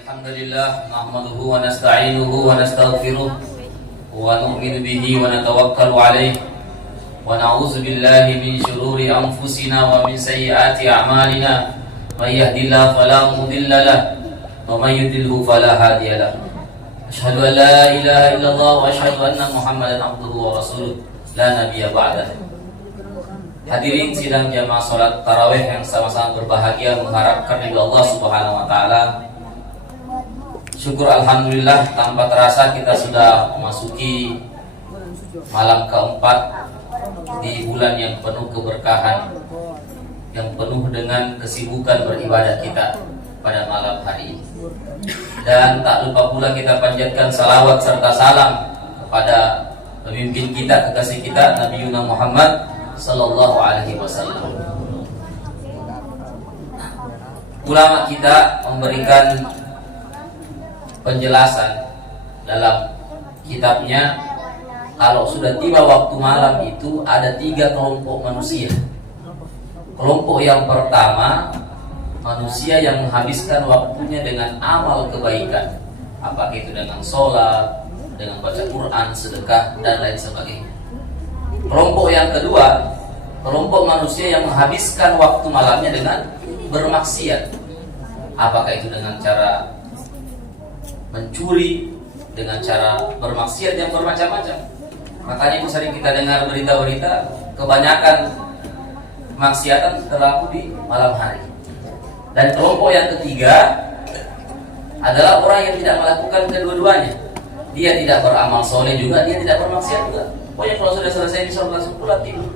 Alhamdulillah nahmaduhu wa nasta'inuhu wa nastaghfiruh wa nu'minu bihi wa natawakkalu alayh wa na'udzu billahi min shururi anfusina wa min sayyiati a'malina may yahdihillahu fala mudilla lahu wa may yudlilhu fala hadiya lahu. Asyhadu an la ilaha illallah wa asyhadu anna Muhammadan abduhu wa rasuluh la nabiyya ba'dahu. Hadirin sidang jamaah salat tarawih yang sama-sama berbahagia, mengharapkan ridha Allah Subhanahu wa taala. Syukur alhamdulillah, tanpa terasa kita sudah memasuki malam keempat di bulan yang penuh keberkahan, yang penuh dengan kesibukan beribadah kita pada malam hari ini. Dan tak lupa pula kita panjatkan salawat serta salam kepada pemimpin kita, kekasih kita, Nabi Yuna Muhammad sallallahu alaihi wasallam. Ulama kita memberikan penjelasan dalam kitabnya, kalau sudah tiba waktu malam itu ada 3 kelompok manusia. Kelompok yang pertama, manusia yang menghabiskan waktunya dengan amal kebaikan, apakah itu dengan sholat, dengan baca Quran, sedekah, dan lain sebagainya. Kelompok yang kedua, kelompok manusia yang menghabiskan waktu malamnya dengan bermaksiat, apakah itu dengan cara mencuri, dengan cara bermaksiat yang bermacam-macam. Makanya itu sering kita dengar berita-berita, kebanyakan kemaksiatan terlaku di malam hari. Dan kelompok yang ketiga adalah orang yang tidak melakukan kedua-duanya. Dia tidak beramal soleh juga, dia tidak bermaksiat juga. Pokoknya kalau sudah selesai disuruh langsung pulang tidur.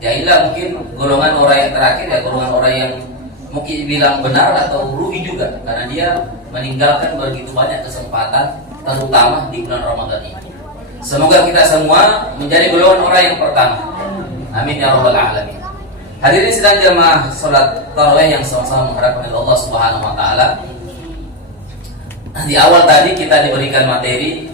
Ya inilah mungkin golongan orang yang terakhir, ya golongan orang yang mungkin bilang benar atau rugi juga, karena dia meninggalkan begitu banyak kesempatan, terutama di bulan Ramadan ini. Semoga kita semua menjadi golongan orang yang pertama. Amin ya rabbal alamin. Hadirin sidang jamaah salat tarawih yang sama-sama mengharapkan Allah Subhanahu wa taala. Di awal tadi kita diberikan materi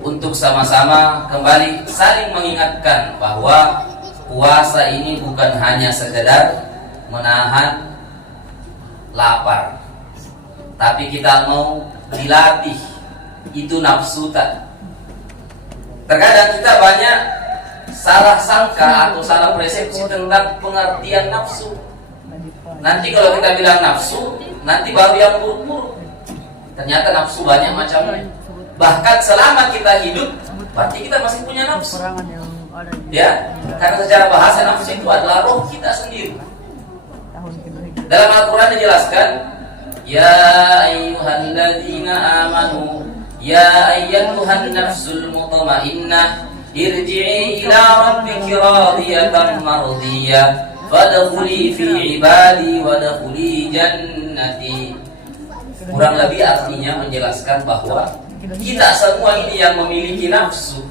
untuk sama-sama kembali saling mengingatkan bahwa puasa ini bukan hanya sekedar menahan lapar, tapi kita mau dilatih itu nafsu tak. Terkadang kita banyak salah sangka atau salah persepsi tentang pengertian nafsu. Nanti kalau kita bilang nafsu, nanti baru yang buruk-buruk. Ternyata nafsu banyak macamnya. Bahkan selama kita hidup, berarti kita masih punya nafsu. Ya, karena secara bahasa nafsu itu adalah roh kita sendiri. Dalam Al-Quran dijelaskan, ya ayyuhalladzina amanu, ya ayyatuhan nafsul mutmainnah, irji'i ila rabbiki radiyatan mardiyah, fadkhuli fi ibadi wadkhuli jannati. Kurang lebih artinya menjelaskan bahwa kita semua ini yang memiliki nafsu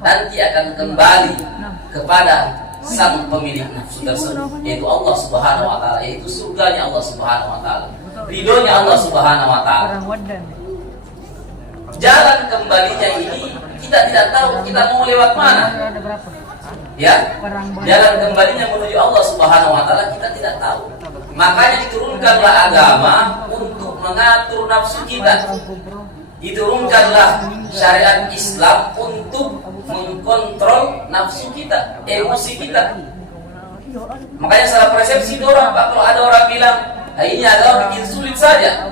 nanti akan kembali kepada sang pemilik nafsu tersebut, yaitu Allah Subhanahu wa taala, yaitu surganya Allah Subhanahu wa taala, ridhonya Allah Subhanahu wa taala. Jalan kembalinya ini kita tidak tahu kita mau lewat mana. Ya, jalan kembalinya menuju Allah Subhanahu wa taala kita tidak tahu. Makanya diturunkanlah agama untuk mengatur nafsu kita. Diturunkanlah syariat Islam untuk mengkontrol nafsu kita, emosi kita. Makanya salah persepsi orang, Pak, kalau ada orang bilang ini adalah bikin sulit saja.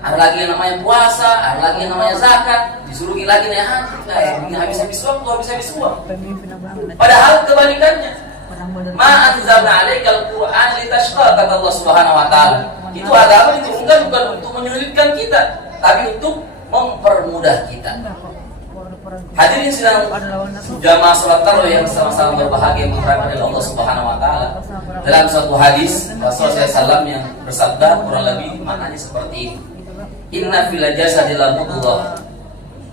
Ada lagi yang namanya puasa, ada lagi yang namanya zakat, disuruh lagi naik haji, habis-habis waktu, habis-habis uang. Padahal kebalikannya. Ma anzalna 'alaikal Qur'an litashqa, kata Allah Subhanahu wa taala. Itu agama diturunkan bukan untuk menyulitkan kita, tapi untuk mempermudah kita. Hadirin sidang jamaah salat tarawih yang sama-sama berbahagia, mengharapkan Allah Subhanahu wa taala. Dalam suatu hadis Rasulullah SAW yang bersabda kurang lebih maknanya seperti ini. Inna fil jasadi mudghah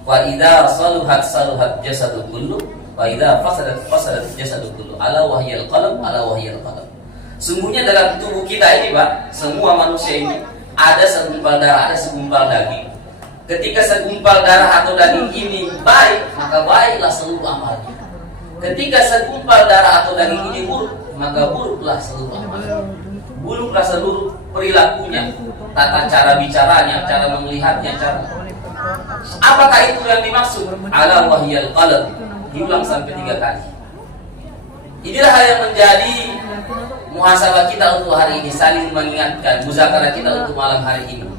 wa idza saluhat jasadu kullu wa idza fasadat jasadu kullu ala wahyal qalb ala wahyal qalb. Sungguhnya dalam tubuh kita ini, Pak, semua manusia ini ada segumpal darah, ada segumpal daging. Ketika segumpal darah atau daging ini baik, maka baiklah seluruh amalnya. Ketika segumpal darah atau daging ini buruk, maka buruklah seluruh amalnya. Buruklah seluruh perilakunya. tata cara bicaranya, cara melihatnya, cara. Apakah itu yang dimaksud? Ala wahyal qalam. Diulang sampai 3 kali. Inilah hal yang menjadi muhasabah kita untuk hari ini, saling mengingatkan, muzakarah kita untuk malam hari ini,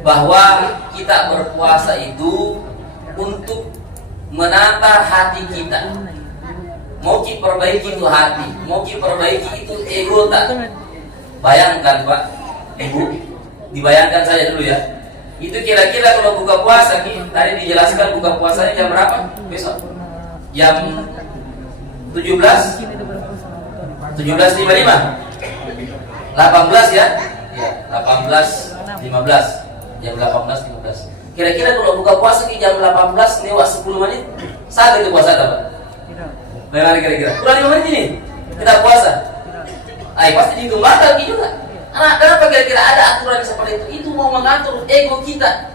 bahwa kita berpuasa itu untuk menata hati kita. Mau kita perbaiki itu hati, mau kita perbaiki itu ego tak. Bayangkan Pak, Ibu, dibayangkan saja dulu ya. Itu kira-kira kalau buka puasa nih, tadi dijelaskan buka puasanya jam berapa besok? Jam 17:55, 18 ya? Ya, 18:15, jam 18:15. Kira-kira kalau buka puasa di jam 18 lewat 10 menit, saat itu puasa apa? Bagaimana kira-kira? Kurang 5 menit ini kita puasa. Pasti dihitung batal juga. Kenapa kira-kira ada aturan seperti itu? Itu mau mengatur ego kita.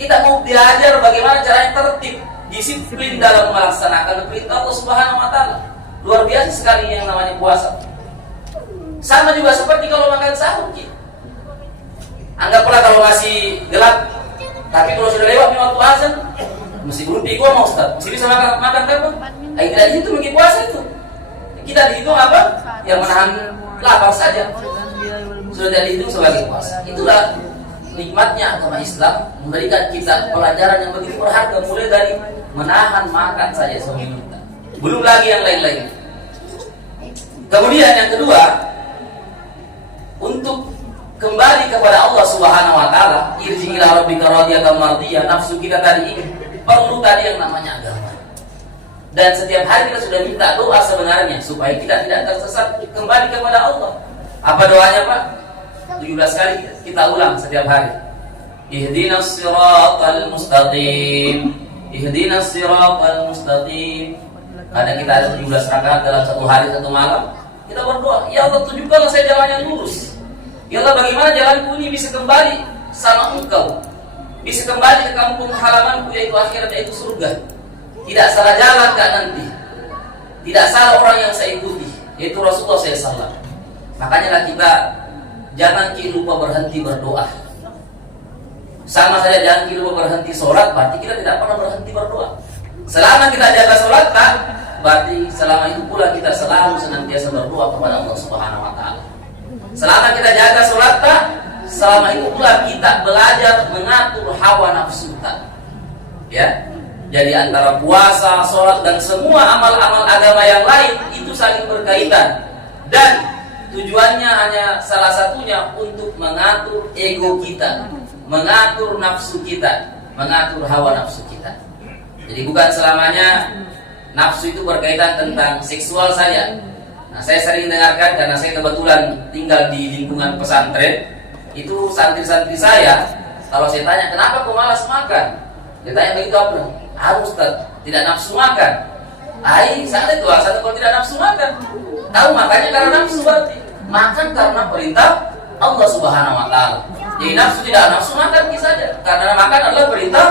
Kita mau belajar bagaimana caranya tertib, disiplin dalam melaksanakan perintah Allah Subhanahu wa taala. Luar biasa sekali yang namanya puasa. Sama juga seperti kalau makan sahur. Anggaplah kalau masih gelap, tapi kalau sudah lewat waktu azan, mesti berhenti gua mau Ustaz. Mesti bisa makan apa? Tidak itu mungkin puasa itu. Kita dihitung apa? Yang menahan lapar saja. Sudah dihitung sebagai puasa. Itulah nikmatnya agama Islam, memberikan kita pelajaran yang begitu berharga, mulai dari menahan makan saja seminggu. Belum lagi yang lain-lain. Kemudian yang kedua, untuk kembali kepada Allah Subhanahu wa taala, irji ila rabbika radiyatan mardiyah, nafsu kita tadi ini perlu tadi yang namanya agama. Dan setiap hari kita sudah minta doa sebenarnya supaya kita tidak tersesat, kembali kepada Allah. Apa doanya Pak? 17 kali kita ulang setiap hari. Ihdinas siratal mustaqim. Ihdinas siratal mustaqim. Kadang kita ada 17 rakaat dalam satu hari satu malam. Kita berdoa, ya Allah tunjukkanlah saya jalan yang lurus. Ya Allah bagaimana jalanku ini bisa kembali sama Engkau, bisa kembali ke kampung halamanku yaitu akhirat, yaitu surga. Tidak salah jalan Kak nanti, tidak salah orang yang saya ikuti, yaitu Rasulullah SAW. Makanya lah kita jangan lupa berhenti berdoa. Sama saja jangan lupa berhenti sholat, berarti kita tidak pernah berhenti berdoa. Selama kita jaga sholat tak, berarti selama itu pula kita selalu senantiasa berdoa kepada Allah Subhanahu wa taala. Selama kita jaga sholat tak, selama itu pula kita belajar mengatur hawa nafsu tak. Ya. Jadi antara puasa, sholat dan semua amal-amal agama yang lain itu saling berkaitan. Dan tujuannya hanya salah satunya untuk mengatur ego kita, mengatur nafsu kita, mengatur hawa nafsu kita. Jadi bukan selamanya nafsu itu berkaitan tentang seksual saja. Nah, saya sering dengarkan karena saya kebetulan tinggal di lingkungan pesantren. Itu santri-santri saya, kalau saya tanya kenapa kau malas makan, dia tanya begitu apa? Ustaz, tidak nafsu makan. Saat itu kalau tidak nafsu makan. Tahu makannya karena nafsu berarti. Makan karena perintah Allah Subhanahu wa taala. Jadi nafsu tidak nafsu makan saja. Karena makan adalah perintah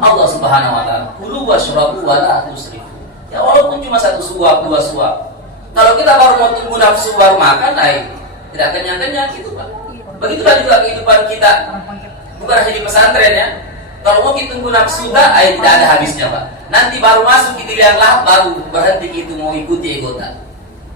Allah Subhanahu wa taala. Kulu washrabu wa la tusrifu. Ya walaupun cuma 1 suap, 2 suap. Kalau kita baru mau tunggu nafsu baru makan, tidak kenyang-kenyang gitu Pak. Begitulah juga kehidupan kita. Bukan hanya di pesantren ya. Kalau mau kita tunggu nafsu tidak ada habisnya Pak. Nanti baru masuk di yang lahap baru berhenti itu mau ikuti ego tak.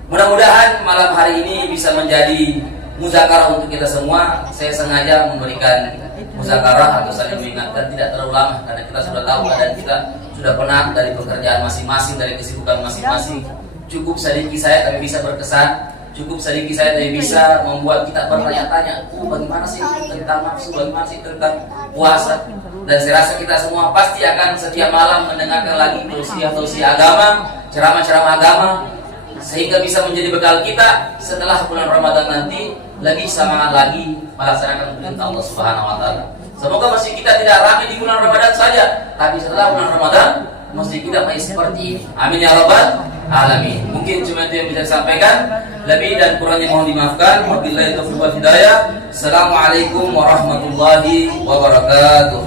Mudah-mudahan malam hari ini bisa menjadi muzakarah untuk kita semua. Saya sengaja memberikan muzakarah atau saling mengingatkan tidak terlalu lama karena kita sudah tahu keadaan kita sudah penat dari pekerjaan masing-masing, dari kesibukan masing-masing. Cukup sedikit saya tapi bisa berkesan. Cukup sedikit saya tapi bisa membuat kita bertanya-tanya, bagaimana sih tentang nafsu, bagaimana sih tentang puasa. Dan saya rasa kita semua pasti akan setiap malam mendengarkan lagi tausiah agama, ceramah-ceramah agama, sehingga bisa menjadi bekal kita setelah bulan Ramadan nanti lebih semangat lagi melaksanakan perintah Allah Subhanahu wa taala. Semoga masih kita tidak ramai di bulan Ramadan saja, tapi setelah bulan Ramadan mesti kita masih seperti ini. Amin ya rabbal alamin. Mungkin cuma itu yang bisa disampaikan. Lebih dan kurangnya mohon dimaafkan. Wabillahi taufiq wal hidayah. Assalamualaikum warahmatullahi wabarakatuh.